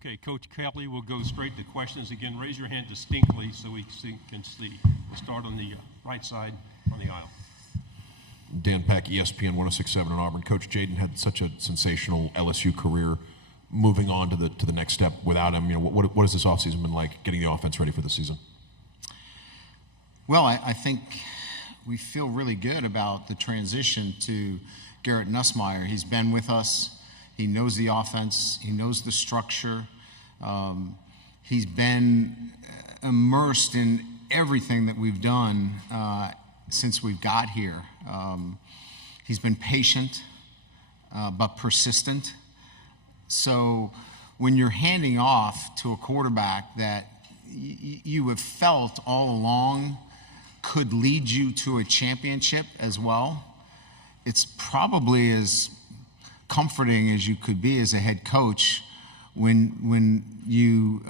Okay, Coach Kelly, we'll go straight to questions. Again, raise your hand distinctly so we can see. We'll start on the right side on the aisle. Dan Peck, ESPN 106.7 in Auburn. Coach Jaden had such a sensational LSU career. Moving on to the next step without him, what has this offseason been like, getting the offense ready for the season? Well, I think we feel really good about the transition to Garrett Nussmeier. He's been with us. He knows the offense. He knows the structure. He's been immersed in everything that we've done since we've got here. He's been patient but persistent. So when you're handing off to a quarterback that you have felt all along could lead you to a championship as well, it's probably as comforting as you could be as a head coach when you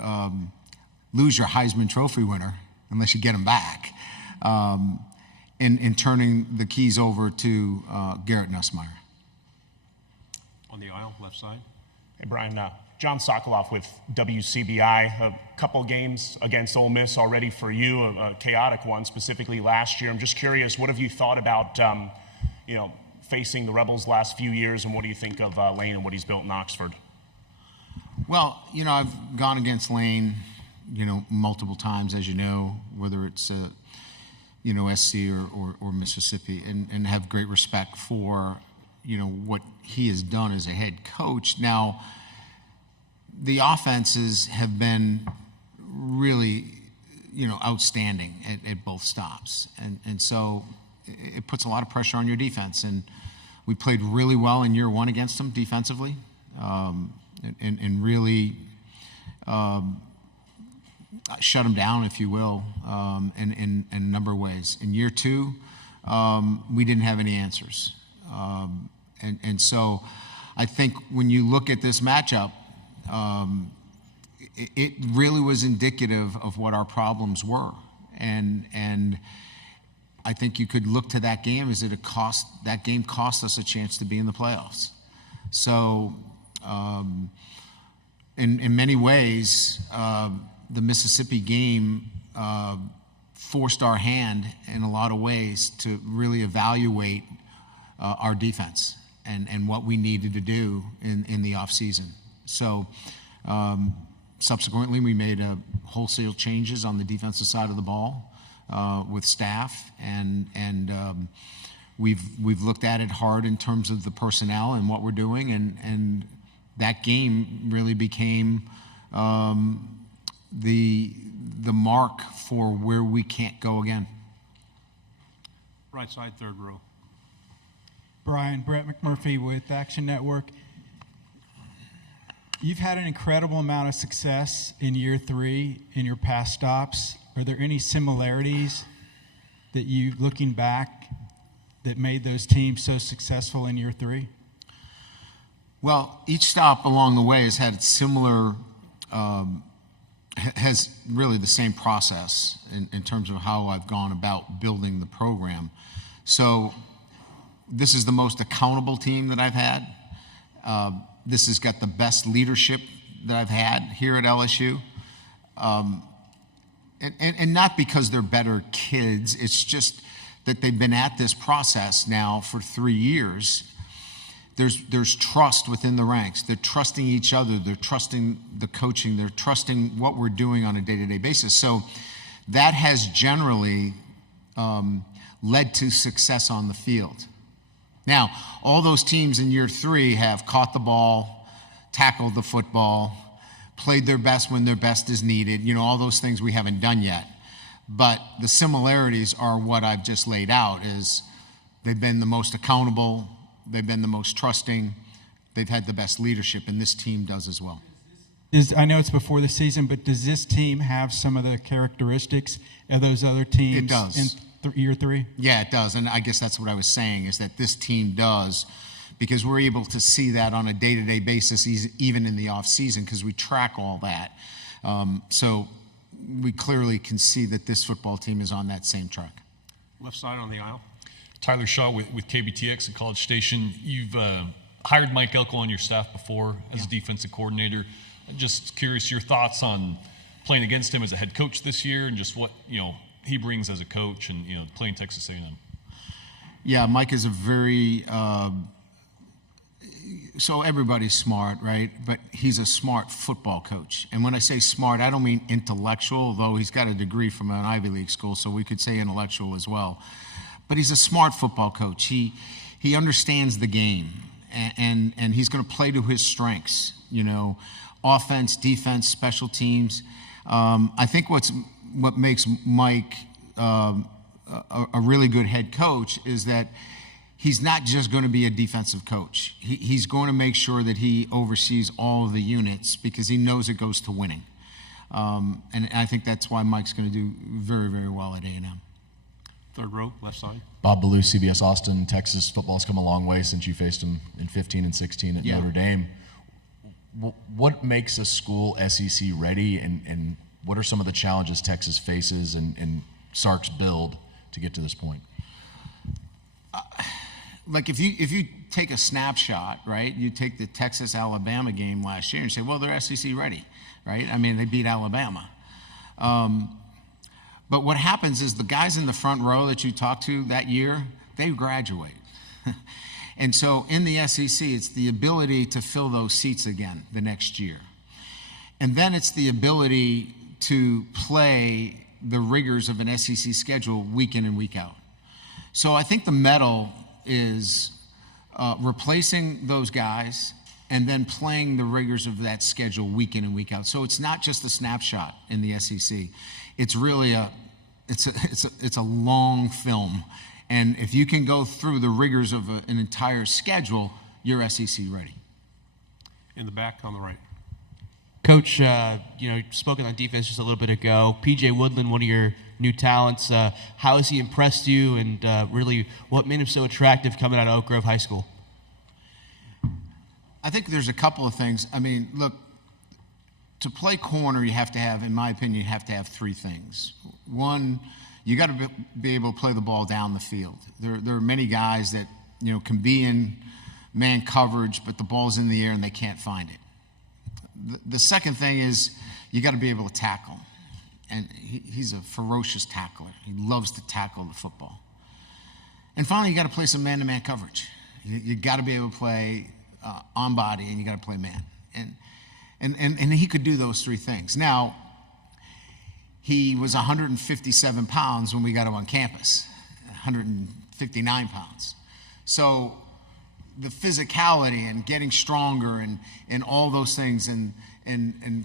lose your Heisman Trophy winner, unless you get him back, and turning the keys over to Garrett Nussmeier. On the aisle, left side. Hey, Brian, John Sokoloff with WCBI. A couple games against Ole Miss already for you, a chaotic one, specifically last year. I'm just curious, what have you thought about, facing the Rebels last few years, and what do you think of Lane and what he's built in Oxford? Well, I've gone against Lane, multiple times, as you know, whether it's, SC or Mississippi, and have great respect for what he has done as a head coach. Now, the offenses have been really, outstanding at both stops. And so it puts a lot of pressure on your defense. And we played really well in year one against them defensively, and really shut them down, if you will, in a number of ways. In year two, we didn't have any answers. And so I think when you look at this matchup, it really was indicative of what our problems were. And I think you could look to that game as that game cost us a chance to be in the playoffs. So in many ways, the Mississippi game forced our hand in a lot of ways to really evaluate our defense and what we needed to do in the offseason. So subsequently, we made wholesale changes on the defensive side of the ball with staff, and we've looked at it hard in terms of the personnel and what we're doing, and that game really became the mark for where we can't go again. Right side, third row. Brian, Brett McMurphy with Action Network. You've had an incredible amount of success in year three in your past stops. Are there any similarities that you, looking back, that made those teams so successful in year three? Well, each stop along the way has had similar, has really the same process in terms of how I've gone about building the program. So this is the most accountable team that I've had. This has got the best leadership that I've had here at LSU. And not because they're better kids, it's just that they've been at this process now for 3 years. There's trust within the ranks. They're trusting each other. They're trusting the coaching. They're trusting what we're doing on a day-to-day basis. So that has generally led to success on the field. Now, all those teams in year three have caught the ball, tackled the football, played their best when their best is needed, all those things we haven't done yet. But the similarities are what I've just laid out, is they've been the most accountable, they've been the most trusting, they've had the best leadership, and this team does as well. I know it's before the season, but does this team have some of the characteristics of those other teams? It does. In year three? Yeah, it does, and I guess that's what I was saying, is that this team does, because we're able to see that on a day-to-day basis, even in the off-season, because we track all that. So we clearly can see that this football team is on that same track. Left side on the aisle. Tyler Shaw with KBTX at College Station. You've hired Mike Elko on your staff before as a defensive coordinator. Just curious your thoughts on playing against him as a head coach this year and just what, he brings as a coach and, playing Texas A&M. Yeah, Mike is a very so everybody's smart, right? But he's a smart football coach. And when I say smart, I don't mean intellectual, though he's got a degree from an Ivy League school, so we could say intellectual as well. But he's a smart football coach. He understands the game, and he's going to play to his strengths, offense, defense, special teams. I think what makes Mike a really good head coach is that he's not just going to be a defensive coach. He's going to make sure that he oversees all of the units because he knows it goes to winning. And I think that's why Mike's going to do very, very well at A&M. Third row, left side. Bob Ballou, CBS Austin. Texas football's come a long way since you faced him in 15 and 16 at Notre Dame. What makes a school SEC ready, and what are some of the challenges Texas faces and Sark's build to get to this point? Like if you take a snapshot, right? You take the Texas-Alabama game last year and say, well, they're SEC ready, right? I mean, they beat Alabama. But what happens is the guys in the front row that you talk to that year, they graduate. And so in the SEC, it's the ability to fill those seats again the next year. And then it's the ability to play the rigors of an SEC schedule week in and week out. So I think the medal is replacing those guys and then playing the rigors of that schedule week in and week out. So it's not just a snapshot in the SEC. It's really it's a long film. And if you can go through the rigors of an entire schedule, you're SEC ready. In the back on the right. Coach, spoken on defense just a little bit ago. PJ Woodland, one of your new talents. How has he impressed you, and really what made him so attractive coming out of Oak Grove High School? I think there's a couple of things. I mean, look, to play corner, you have to have, in my opinion, you have to have three things. One, you got to be able to play the ball down the field. There are many guys that can be in man coverage, but the ball's in the air and they can't find it. The second thing is you got to be able to tackle. And he's a ferocious tackler. He loves to tackle the football. And finally, you got to play some man-to-man coverage. You got to be able to play on body, and you got to play man. And he could do those three things. Now, he was 157 pounds when we got him on campus, 159 pounds. So the physicality and getting stronger and all those things and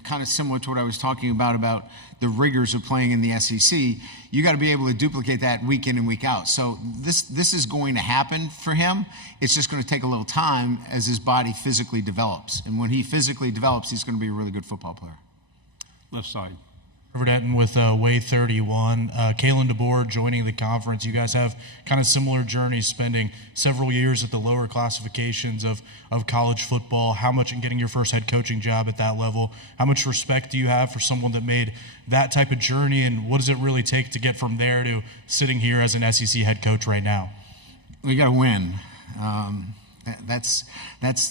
kind of similar to what I was talking about the rigors of playing in the SEC, you got to be able to duplicate that week in and week out. So this is going to happen for him. It's just going to take a little time as his body physically develops. And when he physically develops, he's going to be a really good football player. Left side. Trevor Denton with Way 31. Kalen DeBoer joining the conference. You guys have kind of similar journeys, spending several years at the lower classifications of college football. How much in getting your first head coaching job at that level? How much respect do you have for someone that made that type of journey, and what does it really take to get from there to sitting here as an SEC head coach right now? We got to win. That's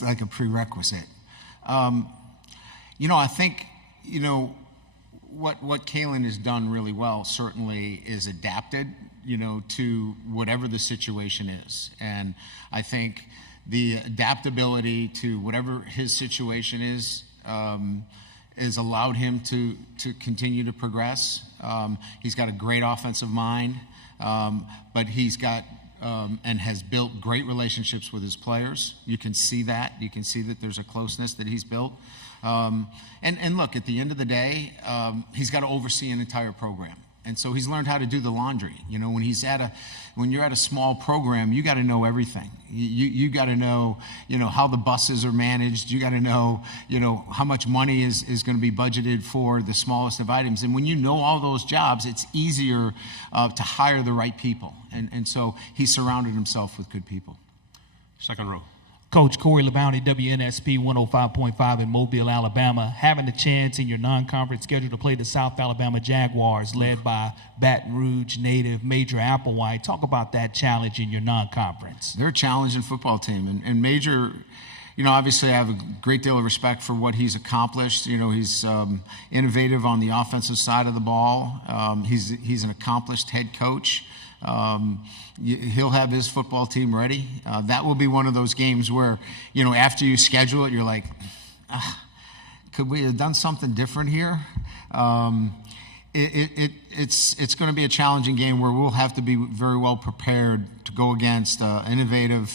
like a prerequisite. I think, what Kalen has done really well certainly is adapted, to whatever the situation is. And I think the adaptability to whatever his situation is allowed him to continue to progress. He's got a great offensive mind, but he's got and has built great relationships with his players. You can see that. You can see that there's a closeness that he's built. And look, at the end of the day, he's got to oversee an entire program. And so he's learned how to do the laundry. When you're at a small program, you got to know everything. You got to know, how the buses are managed. You got to know, how much money is going to be budgeted for the smallest of items. And when you know all those jobs, it's easier to hire the right people. And so he surrounded himself with good people. Second row. Coach Corey LeBounty, WNSP 105.5 in Mobile, Alabama, having the chance in your non-conference schedule to play the South Alabama Jaguars, led by Baton Rouge native Major Applewhite. Talk about that challenge in your non-conference. They're a challenging football team, and Major, obviously I have a great deal of respect for what he's accomplished. He's innovative on the offensive side of the ball. He's an accomplished head coach. He'll have his football team ready. That will be one of those games where, after you schedule it, you're like, could we have done something different here? It's going to be a challenging game where we'll have to be very well prepared to go against innovative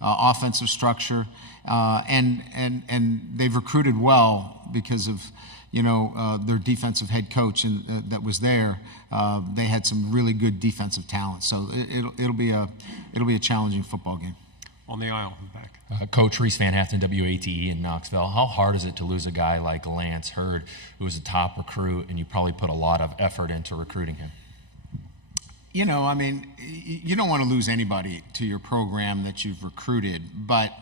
offensive structure, and they've recruited well because of their defensive head coach and that was there. They had some really good defensive talent, so it'll be a challenging football game. On the aisle, in the back. Coach Reese Van Haften, WATE in Knoxville. How hard is it to lose a guy like Lance Herdt, who was a top recruit, and you probably put a lot of effort into recruiting him? You don't want to lose anybody to your program that you've recruited, but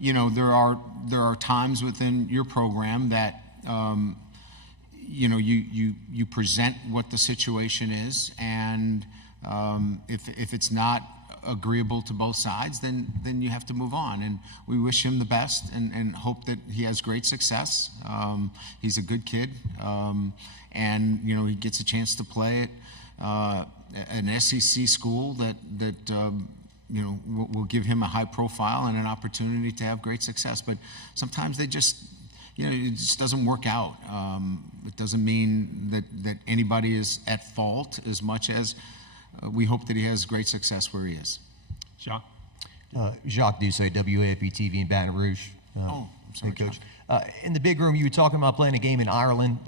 there are times within your program that you present what the situation is, and if it's not agreeable to both sides, then you have to move on. And we wish him the best and hope that he has great success. He's a good kid, and he gets a chance to play at an SEC school that will give him a high profile and an opportunity to have great success. But sometimes it just doesn't work out. It doesn't mean that anybody is at fault as much as we hope that he has great success where he is. Jacques? Jacques Doucet, WAFB TV in Baton Rouge. I'm sorry, Coach. In the big room, you were talking about playing a game in Ireland.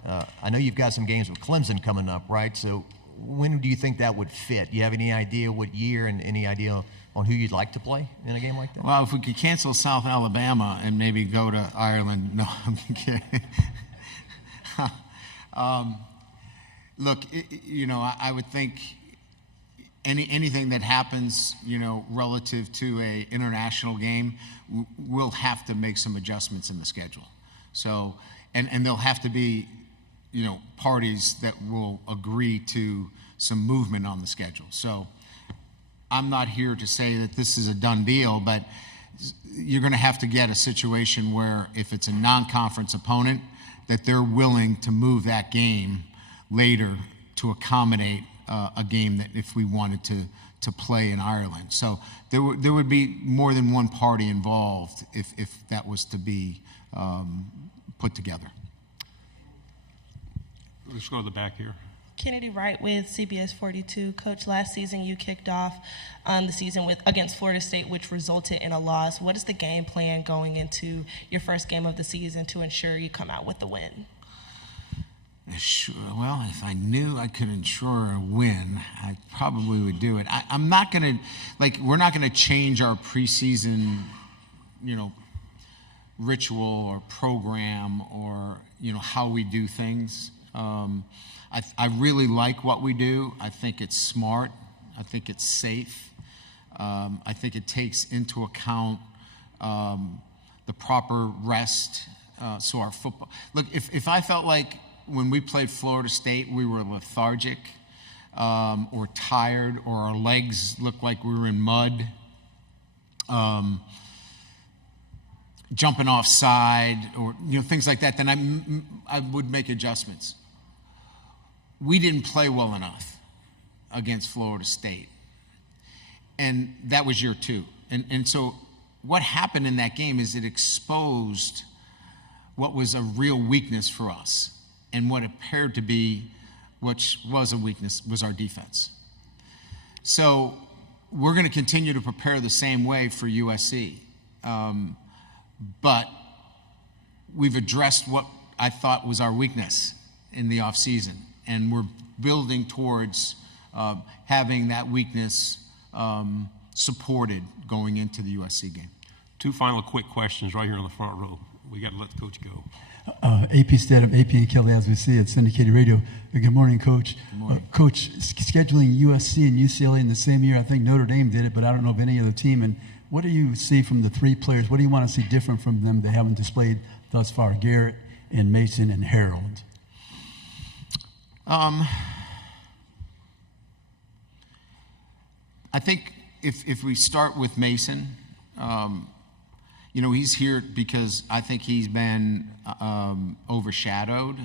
I know you've got some games with Clemson coming up, right? So when do you think that would fit? Do you have any idea what year and any idea on who you'd like to play in a game like that? Well, if we could cancel South Alabama and maybe go to Ireland. No, I'm kidding. Look, I would think anything that happens, relative to a international game, we'll have to make some adjustments in the schedule. So, and there'll have to be, parties that will agree to some movement on the schedule. So I'm not here to say that this is a done deal, but you're going to have to get a situation where if it's a non-conference opponent, that they're willing to move that game later to accommodate a game that if we wanted to play in Ireland. So there would be more than one party involved if that was to be put together. Let's go to the back here. Kennedy Wright with CBS 42. Coach, last season you kicked off the season against Florida State, which resulted in a loss. What is the game plan going into your first game of the season to ensure you come out with the win? Sure. Well, if I knew I could ensure a win, I probably would do it. I'm not going to, we're not going to change our preseason, ritual or program or, how we do things. I really like what we do. I think it's smart. I think it's safe. I think it takes into account the proper rest. So our football. Look, if I felt like when we played Florida State, we were lethargic or tired, or our legs looked like we were in mud, jumping offside, or things like that, then I would make adjustments. We didn't play well enough against Florida State, and that was year two. And so what happened in that game is it exposed what was a real weakness for us. And what appeared to be, which was a weakness, was our defense. So we're going to continue to prepare the same way for USC. But we've addressed what I thought was our weakness in the offseason. And we're building towards having that weakness supported going into the USC game. Two final quick questions right here in the front row. We got to let the coach go. AP Stedham, AP and Kelly, as we see at syndicated radio. Good morning, Coach. Good morning. Coach, scheduling USC and UCLA in the same year, I think Notre Dame did it, but I don't know of any other team. And what do you see from the three players? What do you want to see different from them they haven't displayed thus far? Garrett and Mason and Harold. I think if we start with Mason, You know, he's here because I think he's been overshadowed.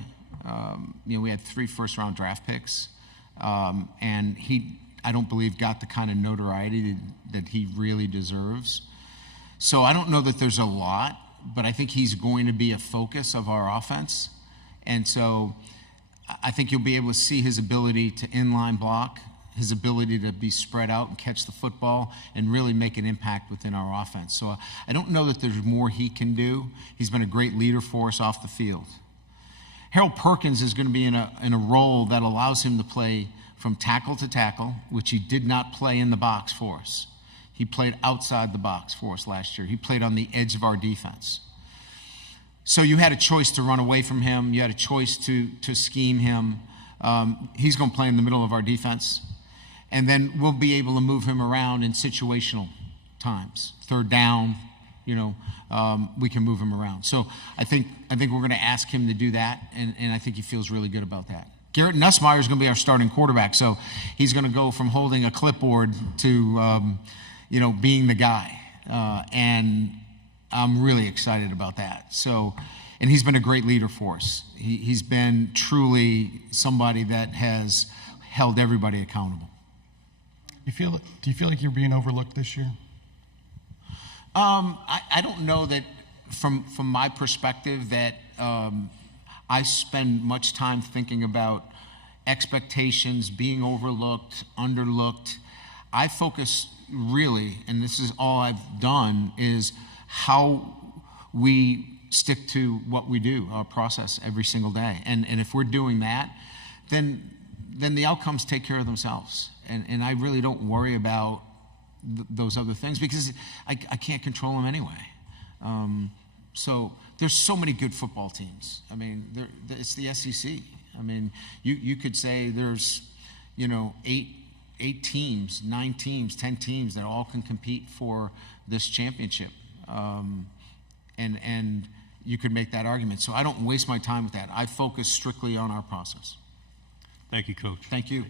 You know, we had 3 first-round draft picks, and I don't believe, got the kind of notoriety that he really deserves. So I don't know that there's a lot, but I think he's going to be a focus of our offense. And so I think you'll be able to see his ability to inline block, his ability to be spread out and catch the football and really make an impact within our offense. So I don't know that there's more he can do. He's been a great leader for us off the field. Harold Perkins is going to be in a role that allows him to play from tackle to tackle, which he did not play in the box for us. He played outside the box for us last year. He played on the edge of our defense. So you had a choice to run away from him. You had a choice to scheme him. He's going to play in the middle of our defense. And then we'll be able to move him around in situational times. 3rd down, you know, we can move him around. So I think we're going to ask him to do that, and I think he feels really good about that. Garrett Nussmeier is going to be our starting quarterback, so he's going to go from holding a clipboard to, you know, being the guy. And I'm really excited about that. So, and he's been a great leader for us. He's been truly somebody that has held everybody accountable. Do you feel like you're being overlooked this year? I don't know that from my perspective that I spend much time thinking about expectations, being overlooked, underlooked. I focus really, and this is all I've done, is how we stick to what we do, our process every single day. And if we're doing that, then the outcomes take care of themselves. And I really don't worry about those other things because I can't control them anyway. So there's so many good football teams. I mean, it's the SEC. I mean, you could say there's, you know, 8 teams, 9 teams, 10 teams that all can compete for this championship. And you could make that argument. So I don't waste my time with that. I focus strictly on our process. Thank you, Coach. Thank you.